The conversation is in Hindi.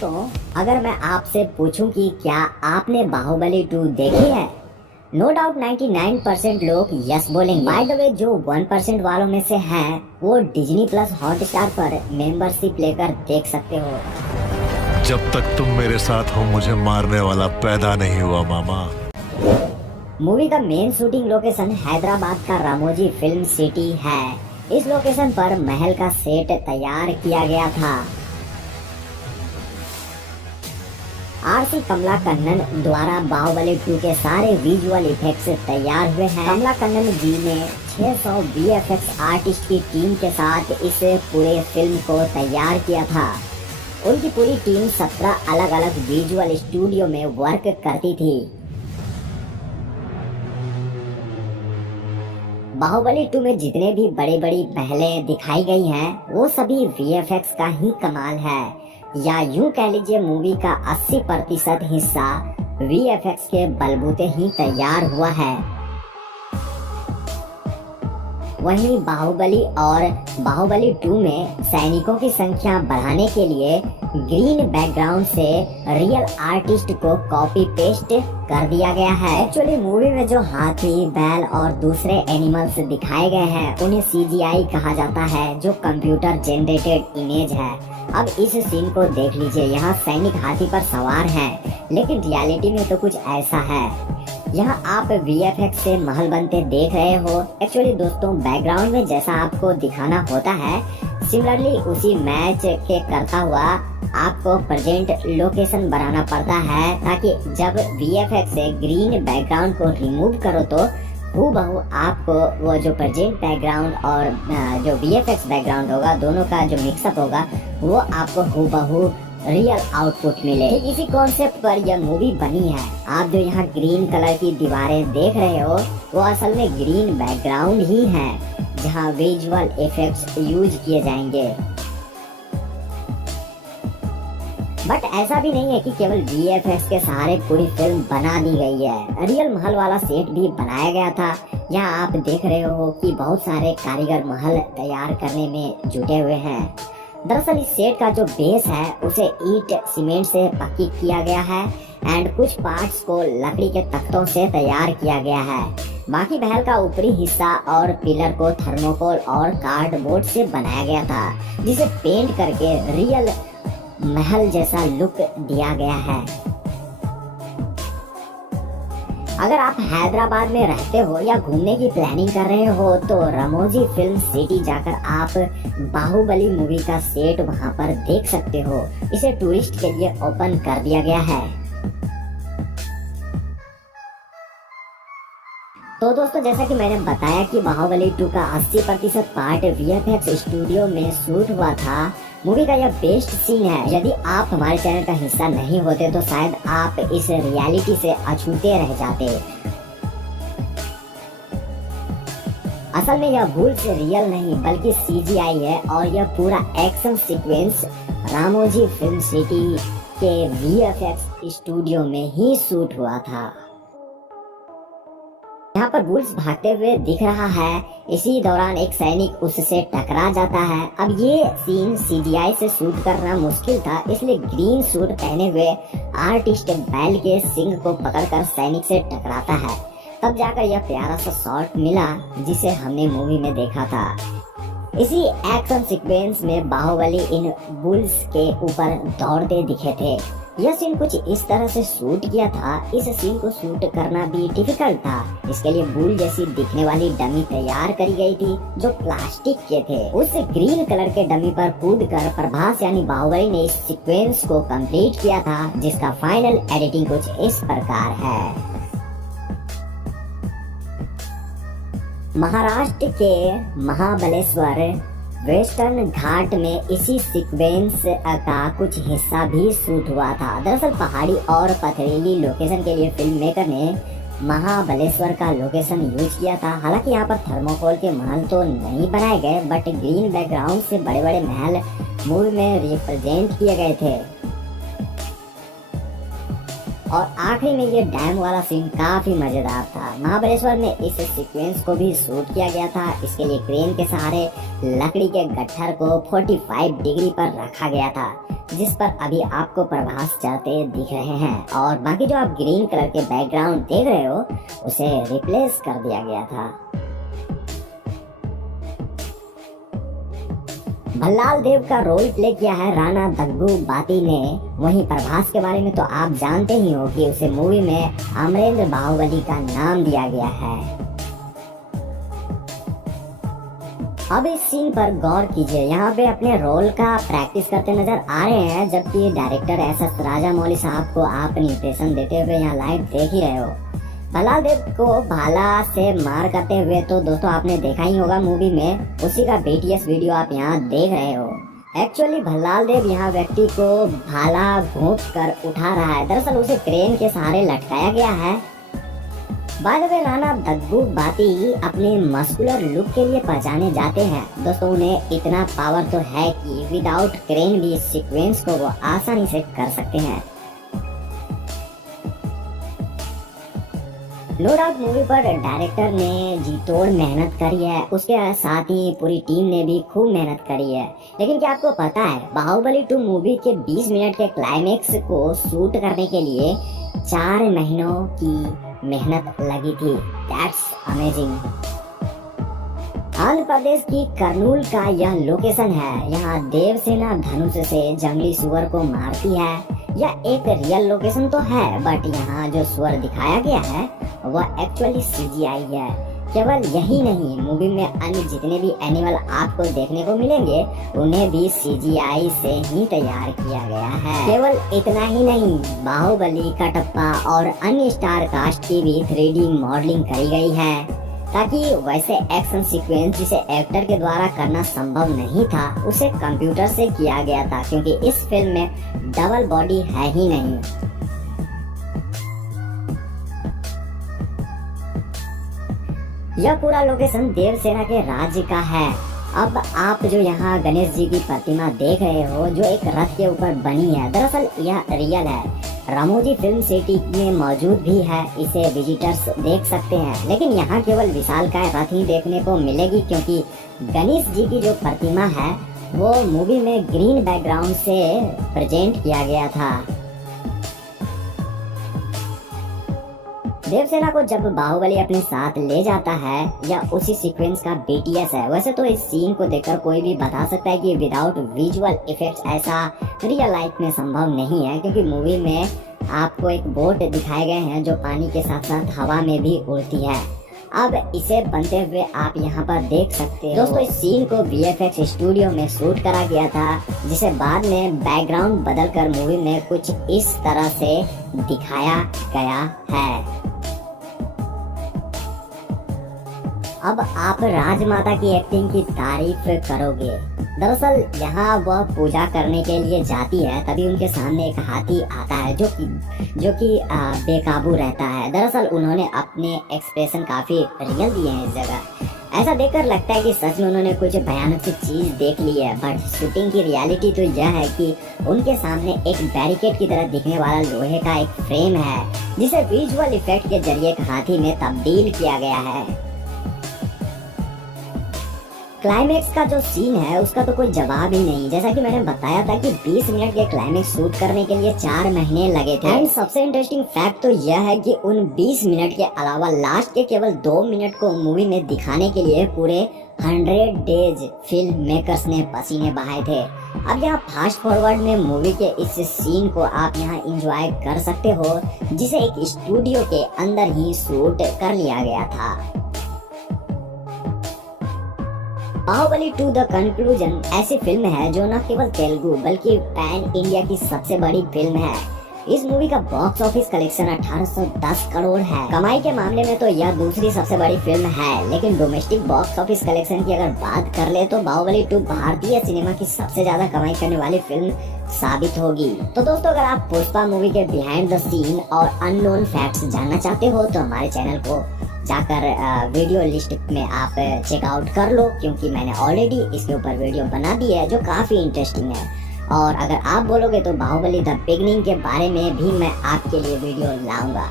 दोस्तों, अगर मैं आपसे पूछूं कि क्या आपने बाहुबली 2 देखी है, नो डाउट 99% लोग यस बोलेंगे। बाय द वे, जो 1% वालों में से हैं, वो डिज्नी प्लस हॉटस्टार पर मेंबरशिप लेकर देख सकते हो। जब तक तुम मेरे साथ हो मुझे मारने वाला पैदा नहीं हुआ मामा। मूवी का मेन शूटिंग लोकेशन हैदराबाद का रामोजी फिल्म सिटी है। इस लोकेशन पर महल का सेट तैयार किया गया था। आरसी कमला कन्नन द्वारा बाहुबली 2 के सारे विजुअल इफेक्ट्स तैयार हुए हैं। कमला कन्नन जी ने 600 VFX आर्टिस्ट की टीम के साथ इस पूरे फिल्म को तैयार किया था। उनकी पूरी टीम 17 अलग अलग विजुअल स्टूडियो में वर्क करती थी। बाहुबली 2 में जितने भी बड़ी बड़ी महलें दिखाई गई हैं, वो सभी VFX का ही कमाल है, या यूं कह लीजिए मूवी का 80% हिस्सा VFX के बलबूते ही तैयार हुआ है। वहीं बाहुबली और बाहुबली 2 में सैनिकों की संख्या बढ़ाने के लिए ग्रीन बैकग्राउंड से रियल आर्टिस्ट को कॉपी पेस्ट कर दिया गया है। एक्चुअली मूवी में जो हाथी, बैल और दूसरे एनिमल्स दिखाए गए हैं, उन्हें CGI कहा जाता है, जो कंप्यूटर जनरेटेड इमेज है। अब इस सीन को देख लीजिए, यहाँ सैनिक हाथी पर सवार हैं, लेकिन रियलिटी में तो कुछ ऐसा है। यहाँ आप VFX से महल बनते देख रहे हो। एक्चुअली दोस्तों, बैकग्राउंड में जैसा आपको दिखाना होता है, सिमिलरली उसी मैच के करता हुआ आपको प्रेजेंट लोकेशन बनाना पड़ता है, ताकि जब VFX से ग्रीन बैकग्राउंड को रिमूव करो तो हूबहू आपको वो जो प्रेजेंट बैकग्राउंड और जो VFX बैकग्राउंड होगा, दोनों का जो मिक्सअप होगा, वो आपको हूबहू रियल आउटपुट मिले। ठीक इसी कॉन्सेप्ट पर यह मूवी बनी है। आप जो यहाँ ग्रीन कलर की दीवारें देख रहे हो, वो असल में ग्रीन बैकग्राउंड ही है, जहाँ विजुअल इफेक्ट्स यूज किए जाएंगे। बट ऐसा भी नहीं है कि केवल VFX के सहारे पूरी फिल्म बना दी गई है। रियल महल वाला सेट भी बनाया गया था। यहाँ आप देख रहे हो कि बहुत सारे कारीगर महल तैयार करने में जुटे हुए हैं। दरअसल इस सेट का जो बेस है, उसे ईंट सीमेंट से पक्की किया गया है एंड कुछ पार्ट्स को लकड़ी के तख्तों से तैयार किया गया है। बाकी महल का ऊपरी हिस्सा और पिलर को थर्मोकोल और कार्डबोर्ड से बनाया गया था, जिसे पेंट करके रियल महल जैसा लुक दिया गया है। अगर आप हैदराबाद में रहते हो या घूमने की प्लानिंग कर रहे हो, तो रामोजी फिल्म सिटी जाकर आप बाहुबली मूवी का सेट वहां पर देख सकते हो। इसे टूरिस्ट के लिए ओपन कर दिया गया है। तो दोस्तों, जैसा कि मैंने बताया कि बाहुबली 2 का 80% पार्ट VFX स्टूडियो में शूट हुआ था। मूवी का यह बेस्ट सीन है। यदि आप हमारे चैनल का हिस्सा नहीं होते तो शायद आप इस रियलिटी से अछूते रह जाते। असल में यह भूल से रियल नहीं बल्कि CGI है, और यह पूरा action sequence Ramoji film city के VFX स्टूडियो में ही शूट हुआ था। यहाँ पर बुल्स भागते हुए दिख रहा है। इसी दौरान एक सैनिक उससे टकरा जाता है। अब ये सीन CGI से शूट करना मुश्किल था, इसलिए ग्रीन सूट पहने हुए आर्टिस्ट बैल के सिंग को पकड़कर सैनिक से टकराता है। तब जाकर यह प्यारा सा शॉट मिला, जिसे हमने मूवी में देखा था। इसी एक्शन सीक्वेंस में बाहुबली इन बुल्स के ऊपर दौड़ते दिखे थे। यह सीन कुछ इस तरह से शूट किया था। इस सीन को शूट करना भी डिफिकल्ट था। इसके लिए बुल जैसी दिखने वाली डमी तैयार करी गई थी, जो प्लास्टिक के थे। उस ग्रीन कलर के डमी पर कूदकर प्रभास यानी बाहुबली ने इस सीक्वेंस को कंप्लीट किया था, जिसका फाइनल एडिटिंग कुछ इस प्रकार है। महाराष्ट्र के महाबलेश्वर वेस्टर्न घाट में इसी सीक्वेंस का कुछ हिस्सा भी शूट हुआ था। दरअसल पहाड़ी और पथरीली लोकेशन के लिए फिल्म मेकर ने महाबलेश्वर का लोकेशन यूज किया था। हालांकि यहाँ पर थर्मोकोल के महल तो नहीं बनाए गए, बट ग्रीन बैकग्राउंड से बड़े बड़े महल मूवी में रिप्रेजेंट किए गए थे। और आखिरी में ये डैम वाला सीन काफी मजेदार था। महाबलेश्वर में इस सीक्वेंस को भी शूट किया गया था। इसके लिए क्रेन के सहारे लकड़ी के गट्ठर को 45 डिग्री पर रखा गया था, जिस पर अभी आपको प्रभास चढ़ते दिख रहे हैं। और बाकी जो आप ग्रीन कलर के बैकग्राउंड देख रहे हो उसे रिप्लेस कर दिया गया था। भल्लाल देव का रोल प्ले किया है राणा दग्गू बाती ने। वहीं प्रभास के बारे में तो आप जानते ही हो कि उसे मूवी में अमरेंद्र बाहुबली का नाम दिया गया है। अब इस सीन पर गौर कीजिए, यहाँ पे अपने रोल का प्रैक्टिस करते नजर आ रहे हैं, जबकि डायरेक्टर एस.एस. राजामौली साहब को आप इंप्रेशन देते हुए यहाँ लाइव देख ही रहे हो। भल्लाल देव को भाला से मार करते हुए तो दोस्तों आपने देखा ही होगा मूवी में, उसी का BTS वीडियो आप यहाँ देख रहे हो। एक्चुअली भल्लाल देव यहाँ व्यक्ति को भाला घोंप कर उठा रहा है, दरअसल उसे क्रेन के सहारे लटकाया गया है। बाय द वे राणा दग्गू बाती अपने मस्कुलर लुक के लिए पहचाने जाते हैं। दोस्तों उन्हें इतना पावर तो है कि विदाउट क्रेन भी इस सीक्वेंस को वो आसानी से कर सकते हैं। नो डाउट मूवी पर डायरेक्टर ने जी तोड़ मेहनत करी है, उसके साथ ही पूरी टीम ने भी खूब मेहनत करी है। लेकिन क्या आपको पता है, बाहुबली 2 मूवी के 20 मिनट के क्लाइमेक्स को शूट करने के लिए 4 महीनों की मेहनत लगी थी। That's amazing. आंध्र प्रदेश की कर्नूल का यह लोकेशन है। यहाँ देवसेना धनुष से जंगली सुअर को मारती है। यह एक रियल लोकेशन तो है, बट यहाँ जो सुअर दिखाया गया है वह एक्चुअली CGI है। केवल यही नहीं, मूवी में अन्य जितने भी एनिमल आपको देखने को मिलेंगे उन्हें भी CGI से ही तैयार किया गया है। केवल इतना ही नहीं, बाहुबली, कटप्पा और अन्य स्टार कास्ट की भी 3D मॉडलिंग करी गई है, ताकि वैसे एक्शन सीक्वेंस जिसे एक्टर के द्वारा करना संभव नहीं था उसे कंप्यूटर से किया गया था, क्योंकि इस फिल्म में डबल बॉडी है ही नहीं। यह पूरा लोकेशन देवसेना के राज्य का है। अब आप जो यहाँ गणेश जी की प्रतिमा देख रहे हो जो एक रथ के ऊपर बनी है, दरअसल यह रियल है। रामोजी फिल्म सिटी में मौजूद भी है, इसे विजिटर्स देख सकते हैं। लेकिन यहाँ केवल विशालकाय रथ ही देखने को मिलेगी, क्योंकि गणेश जी की जो प्रतिमा है वो मूवी में ग्रीन बैकग्राउंड से प्रेजेंट किया गया था। देवसेना को जब बाहुबली अपने साथ ले जाता है, या उसी सीक्वेंस का BTS है। वैसे तो इस सीन को देखकर कोई भी बता सकता है कि विदाउट विजुअल इफेक्ट्स ऐसा रियल लाइफ में संभव नहीं है, क्योंकि मूवी में आपको एक बोट दिखाए गए हैं जो पानी के साथ साथ हवा में भी उड़ती है। अब इसे बनते हुए आप यहाँ पर देख सकते हो। दोस्तों इस सीन को VFX स्टूडियो में शूट करा गया था, जिसे बाद में बैकग्राउंड बदलकर मूवी में कुछ इस तरह से दिखाया गया है। अब आप राजमाता की एक्टिंग की तारीफ करोगे। दरअसल यहाँ वह पूजा करने के लिए जाती है, तभी उनके सामने एक हाथी आता है जो कि बेकाबू रहता है। दरअसल उन्होंने अपने एक्सप्रेशन काफी रियल दिए हैं इस जगह। ऐसा देखकर लगता है कि सच में उन्होंने कुछ भयानक सी चीज देख ली है, बट शूटिंग की रियलिटी तो यह है कि उनके सामने एक बैरिकेड की तरह दिखने वाला लोहे का एक फ्रेम है, जिसे विजुअल इफेक्ट के जरिए एक हाथी में तब्दील किया गया है। क्लाइमेक्स का जो सीन है उसका तो कोई जवाब ही नहीं। जैसा कि मैंने बताया था कि 20 मिनट के क्लाइमेक्स शूट करने के लिए 4 महीने लगे थे। एंड सबसे इंटरेस्टिंग फैक्ट तो यह है कि उन 20 मिनट के अलावा लास्ट के केवल 2 मिनट को मूवी में दिखाने के लिए पूरे 100 डेज फिल्म मेकर्स ने पसीने बहाए थे। अब यहाँ फास्ट फॉरवर्ड में मूवी के इस सीन को आप यहाँ एंजॉय कर सकते हो, जिसे एक स्टूडियो के अंदर ही शूट कर लिया गया था। बाहुबली 2 द कंक्लूजन ऐसी फिल्म है जो न केवल तेलुगु बल्कि पैन इंडिया की सबसे बड़ी फिल्म है। इस मूवी का बॉक्स ऑफिस कलेक्शन 1810 करोड़ है। कमाई के मामले में तो यह दूसरी सबसे बड़ी फिल्म है, लेकिन डोमेस्टिक बॉक्स ऑफिस कलेक्शन की अगर बात कर ले तो बाहुबली 2 भारतीय सिनेमा की सबसे ज्यादा कमाई करने वाली फिल्म साबित होगी। तो दोस्तों अगर आप पुष्पा मूवी के बिहाइंड द सीन और अननोन फैक्ट्स जानना चाहते हो तो हमारे चैनल को जाकर वीडियो लिस्ट में आप चेकआउट कर लो, क्योंकि मैंने ऑलरेडी इसके ऊपर वीडियो बना दी है जो काफी इंटरेस्टिंग है। और अगर आप बोलोगे तो बाहुबली द बिगनिंग के बारे में भी मैं आपके लिए वीडियो लाऊंगा।